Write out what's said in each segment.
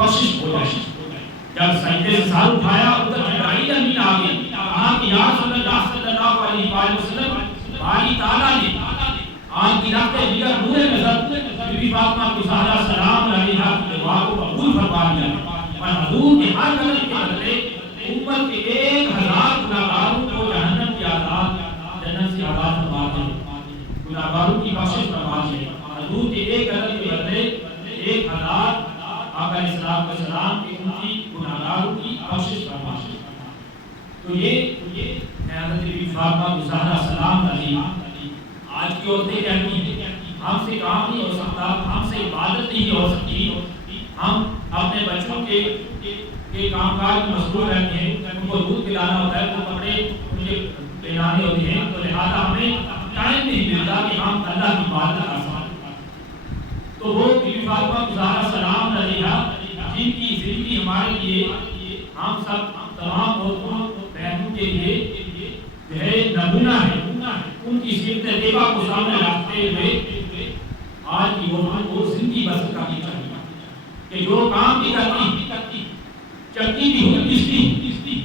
بخشش ہو جائے۔ جب سجدے سے سر اٹھایا ادھر جبرائیل امین آ گئے، کہا کہ یا رسول اللہ صلی اللہ علیہ وآلہ وسلم، باری تعالیٰ نے آپ کی رفت جگر نور نظر بی بی فاطمہ کی زہرا سلام علیہا کی دعا کو قبول فرما لیا، اور حضور کے ہر قدم کے بدلے امت کے 1000 گناہگاروں کو جہنم کی آزاد جنت سے آزاد فرما دیں، گناہگاروں کی بخشش فرما دیں۔ حضور کے ایک قدم کے بدلے 1000 آقا علیہ السلام کی امتی گناہگاروں کی بخشش فرما دیں۔ تو یہ حضرت بی بی فاطمہ کی زہرا سلام علیہا۔ آج کی عورتیں کہتی ہیں ہم سے کام نہیں ہو سکتا، ہم سے عبادت نہیں ہو سکتی، ہم اپنے بچوں کے کام کاج میں مشغول رہتے ہیں، ان کو دودھ پلانا ہوتا ہے، وہ کپڑے ان کے پہنانے ہوتے ہیں، تو لہٰذا ہمیں ٹائم نہیں ملتا کہ ہم اللہ کی عبادت کر سکیں۔ تو وہ بی بی فاطمہ کی زہرا سلام علیہا جن کی زندگی ہمارے لیے، ہم سب تمام عورتوں بہنوں کے لیے جو ہے نمونہ ہے، ان کی سیرت طیبہ کو سامنے رکھتے ہوئے آج کی عورتوں کو زندگی بسر کرنی چاہیے کہ جو کام بھی کرتی، چکی بھی ہو پیستی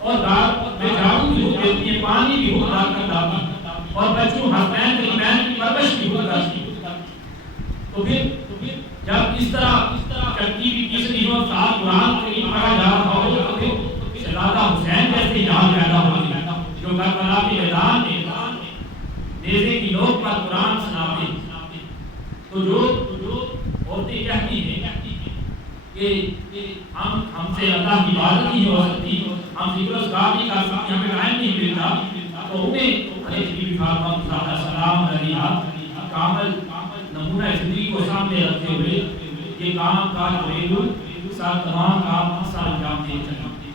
اور جھاڑو بھی ہو دیتی ہے، پانی بھی ہو ڈال کر ڈالتی، اور بچوں حسنین کریمین کی پرورش بھی ہو کرتی۔ تو پھر جب اس طرح چکی بھی پیس رہی ہو، ساتھ قرآن کریم پڑھا جا رہا ہو، تو پھر شہزادہ حسین جیسے جان پیدا ہوگی جو کربلا کے میدان میں نیزے کی نوک پر قرآن سناتے۔ تو جو عورتیں کہتی ہیں کہ ہم سے اللہ کی عبادت نہیں ہو سکتی، ہم ذکر و اذکار نہیں کر سکتے، ہمیں ٹائم نہیں ملتا، تو انہیں حضرت بی بی فاطمہ کی زہرا سلام علیہا کامل نمونہ زندگی کو سامنے رکھتے ہوئے یہ کام کاج گھریلو ساتھ تمام کام سر انجام دے چکے۔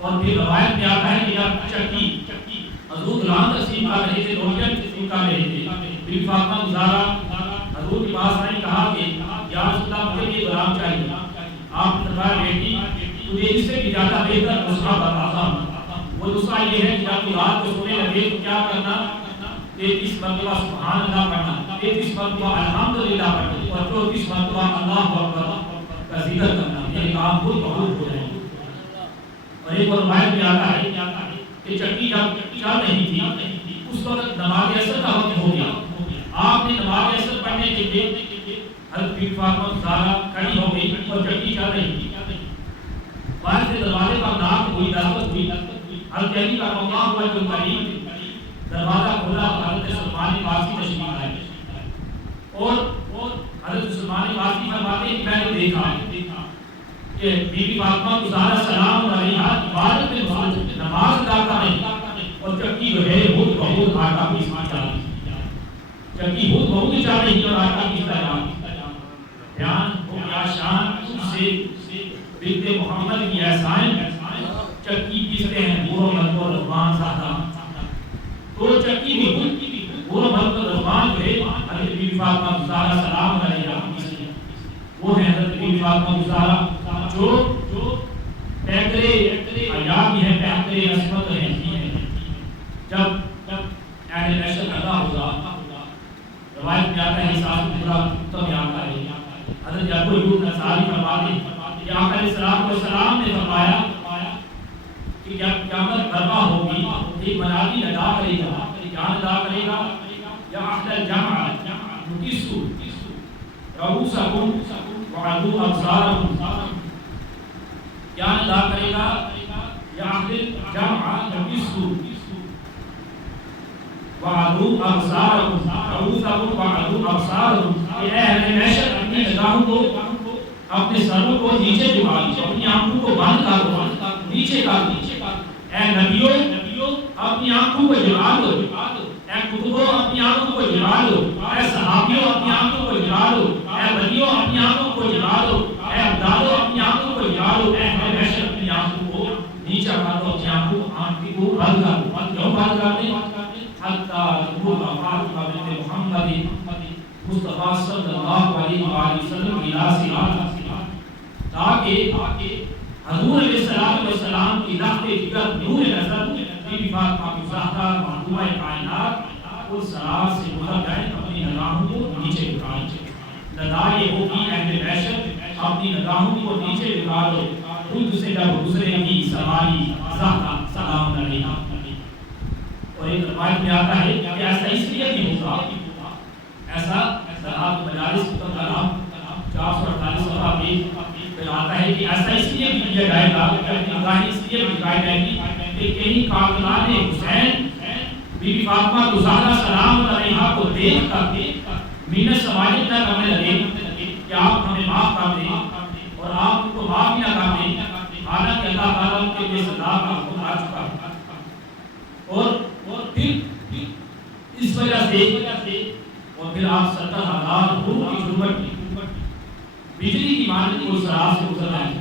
اور پھر روایت میں آتا ہے کہ جب چکی حضور غلام تقسیم کر رہے تھے، روٹیاں تقسیم کر رہے تھے، بی بی فاطمہ کی زہرا حضور کے پاس آئی، کہا کہ یا رسول اللہ مجھے یہ غلام چاہیے۔ آپ نے فرمایا بیٹی تجھے اس سے بھی زیادہ بہتر نسخہ بتاتا ہوں، وہ نسخہ یہ ہے کہ جب تو رات کو سونے لگے تو کیا کرنا، 33 مرتبہ سبحان اللہ پڑھنا، 33 مرتبہ الحمدللہ پڑھنا، اور 34 مرتبہ اللہ اکبر کا ذکر کرنا، یہ کام خود بخود ہو جائے۔ اور ایک روایت میں آتا ہے کہ چکی جب چل رہی تھی اس وقت نماز عصر کا وقت ہو گیا، آپ نے نماز عصر پڑھنے کے لیے حضرت بی بی فاطمہ کی زہرا کھڑی ہو گئی اور چکی چل رہی تھی، باہر سے دروازے پر ناک ہوئی، دستک ہوئی، حضرت علی کا اللہ وجہ کریم، دروازہ کھولا، حضرت سلمان فارسی تشریف لائے، اور حضرت سلمان فارسی فرماتے ہیں کہ میں نے دیکھا کہ بی بی فاطمہ کی زہرا سلام علیہا عبادت میں مصروف، نماز ادا کر رہی، اور چکی جو ہے خود بخود آٹا پیسنا چاہ رہی، چکی خود بخود چاہ رہی اور آٹا پیستا جا رہی۔ بیان ہو گیا شان تجھ سے بنت محمد کی احسان، چکی پیستے ہیں بورو ملک و رضوان زادہ، تو چکی بھی خود بورو ملک و رضوان جو ہے حضرت بی بی فاطمہ کی زہرا سلام علیہا پیستے ہیں، وہ ہے حضرت بی بی فاطمہ کی زہرا جو پیکرے حیا بھی ہے، پیکرے عصمت رہتی ہے۔ جب اہل محشر ادا ہوگا، روایت میں آتا ہے حساب پورا تب آتا ہے، حضرت ابو ایوب انصاری فرماتے ہیں کہ آقا علیہ السلام نے فرمایا کہ جب قیامت برپا ہوگی ایک منادی ادا کرے گا، کیا ادا کرے گا، یا اہل الجمع نکسو رؤوسکم وعدو ابصارکم، کیا ادا کرے گا، یا اہل الجمع نکسو وعدو ابصارکم رؤوسکم وعدو ابصارکم، کہ اے اہل محشر اپنی نگاہوں کو، اپنے سروں کو نیچے جھکا دو، اپنی آنکھوں کو بند کر دو، نیچے کر دو، اے نبیوں اپنی آنکھوں کو جھکا دو، اے کتبوں اپنی آنکھوں کو جھکا دو، اے صحابیوں اپنی آنکھوں کو جھکا دو، اے ولیوں اپنی آنکھوں کو جھکا دو، اے ابدالوں اپنی آنکھوں کو جھکا دو، اے اہل محشر اپنی آنکھوں کو نیچے کر دو، اپنی آنکھوں کو بند کر دو۔ کیوں بند کر دیں؟ حتیٰ ظہور فاطمہ بنت محمد مصطفیٰ صلی اللہ علیہ وآلہ وسلم کی صراط، تاکہ حضور علیہ السلام کی لخت جگر نور نظر بی بی فاطمہ کی زہرا محبوبہ کائنات اس صراط سے گزر جائیں، اپنی نگاہوں کو نیچے اٹھائیں۔ ندا یہ ہوگی اہل محشر اپنی نگاہوں کو نیچے جھکا دو، خود سے جب گزرے گی سواری زہرا سلام علیہا۔ اور ایک روایت میں آتا ہے کہ ایسا اس لیے بھی ہوگا، ایسا آپ مجالس کا نام 448 صفحہ میں آتا ہے کہ ایسا اس لیے بھی کیا جائے گا کہ اپنی نگاہیں اس لیے بھی جھکائی جائے گی کہ کہیں کارکنان حسین بی بی فاطمہ کو زہرا سلام علیہا کو دیکھ کر منت سماجت نہ کرنے لگے کہ آپ ہمیں معاف کر دیں، اور آپ ان کو معاف ہی نہ کر دیں، حالانکہ اللہ تعالیٰ ان کے بے صدا کا حکم آ چکا ہے۔ اور پھر اس وجہ سے اور پھر آپ 70,000 روح کی ضرورت بجلی کی مانند کو سراج سے گزر رہے ہیں۔